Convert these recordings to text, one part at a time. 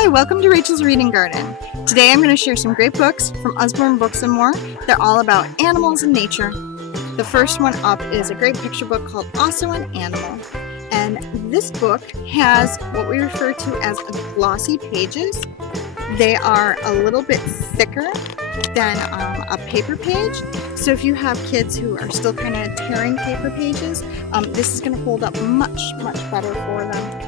Hi, welcome to Rachel's Reading Garden. Today I'm going to share some great books from Usborne Books More. They're all about animals and nature. The first one up is a great picture book called Also an Animal. And this book has what we refer to as glossy pages. They are a little bit thicker than a paper page. So if you have kids who are still kind of tearing paper pages, this is going to hold up much better for them.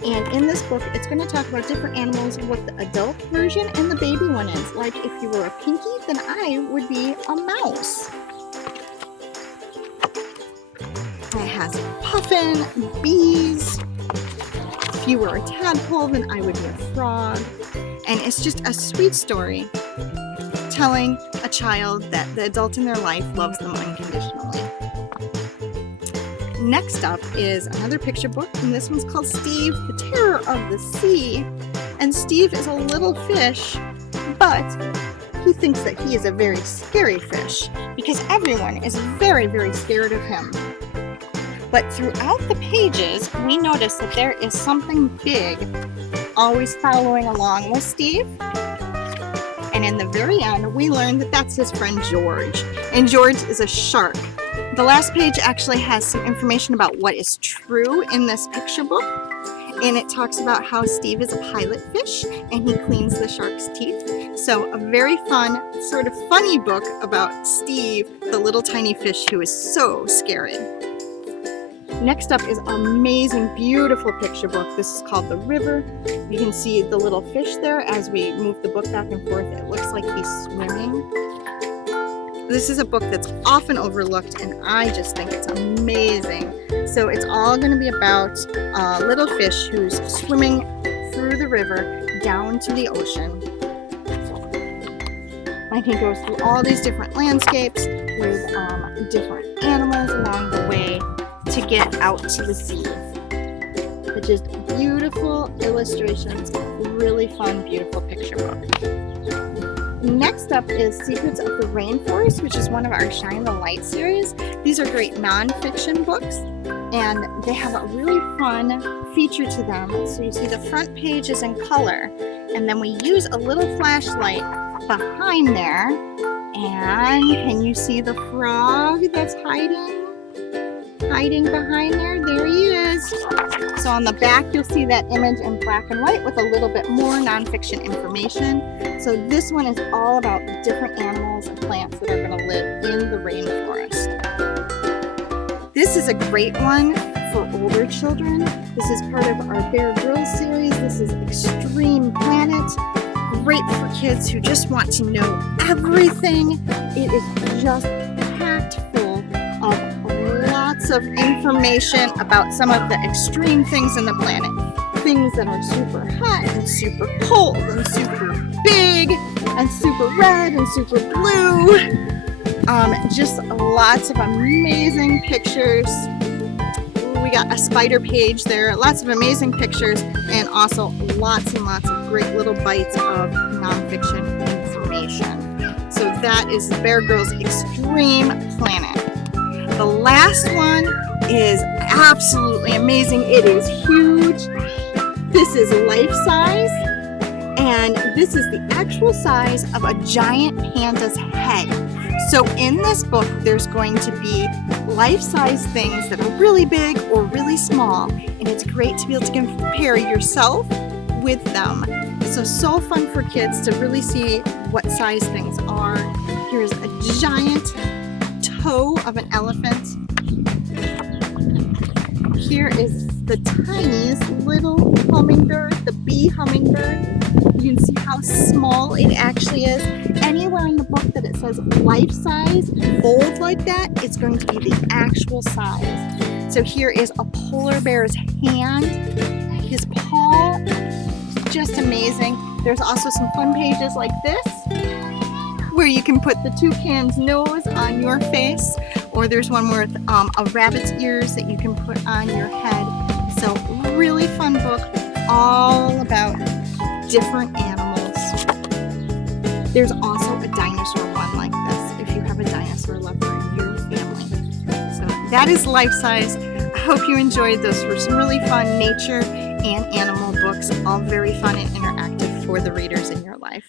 And in this book, it's going to talk about different animals, what the adult version and the baby one is. Like if you were a pinky, then I would be a mouse. It has puffin, bees. If you were a tadpole, then I would be a frog. And it's just a sweet story telling a child that the adult in their life loves them unconditionally. Next up is another picture book, and this one's called Steve, the Terror of the Sea. And Steve is a little fish, but he thinks that he is a very scary fish because everyone is very scared of him. But throughout the pages, we notice that there is something big always following along with Steve. And in the very end, we learn that that's his friend George. And George is a shark. The last page actually has some information about what is true in this picture book. And it talks about how Steve is a pilot fish and he cleans the shark's teeth. So a very fun, sort of funny book about Steve, the little tiny fish who is so scary. Next up is an amazing, beautiful picture book. This is called The River. You can see the little fish there as we move the book back and forth. It looks like he's swimming. This is a book that's often overlooked, and I just think it's amazing. So it's all going to be about a little fish who's swimming through the river down to the ocean. And he goes through all these different landscapes with different animals along the way to get out to the sea. But just beautiful illustrations, really fun, beautiful picture book. Next up is Secrets of the Rainforest, which is one of our Shine the Light series. These are great nonfiction books, and they have a really fun feature to them. So you see the front page is in color, and then we use a little flashlight behind there. And can you see the frog that's hiding behind there? There he is. So on the back, you'll see that image in black and white with a little bit more nonfiction information. So this one is all about the different animals and plants that are going to live in the rainforest. This is a great one for older children. This is part of our Bear Grylls series. This is Extreme Planet. Great for kids who just want to know everything. It is just packed full of lots of information about some of the extreme things in the planet. Things that are super hot and super cold and super big and super red and super blue. Just lots of amazing pictures. We got a spider page there, lots of amazing pictures, and also lots and lots of great little bites of nonfiction information. So that is Bear Grylls Extreme Planet. The last one is absolutely amazing. It is huge. This is Lifesize, and this is the actual size of a giant panda's head. So in this book, there's going to be life-size things that are really big or really small, and it's great to be able to compare yourself with them. So fun for kids to really see what size things are. Here's a giant toe of an elephant. Here is the tiniest little hummingbird, the bee hummingbird. You can see how small it actually is. Anywhere in the book that it says life size, bold like that, it's going to be the actual size. So here is a polar bear's hand. His paw, just amazing. There's also some fun pages like this, where you can put the toucan's nose on your face, or there's one with a rabbit's ears that you can put on your head. So really fun book, all about different animals. There's also a dinosaur one like this, if you have a dinosaur lover in your family. So that is Lifesize. I hope you enjoyed. Those were some really fun nature and animal books, all very fun and interactive for the readers in your life.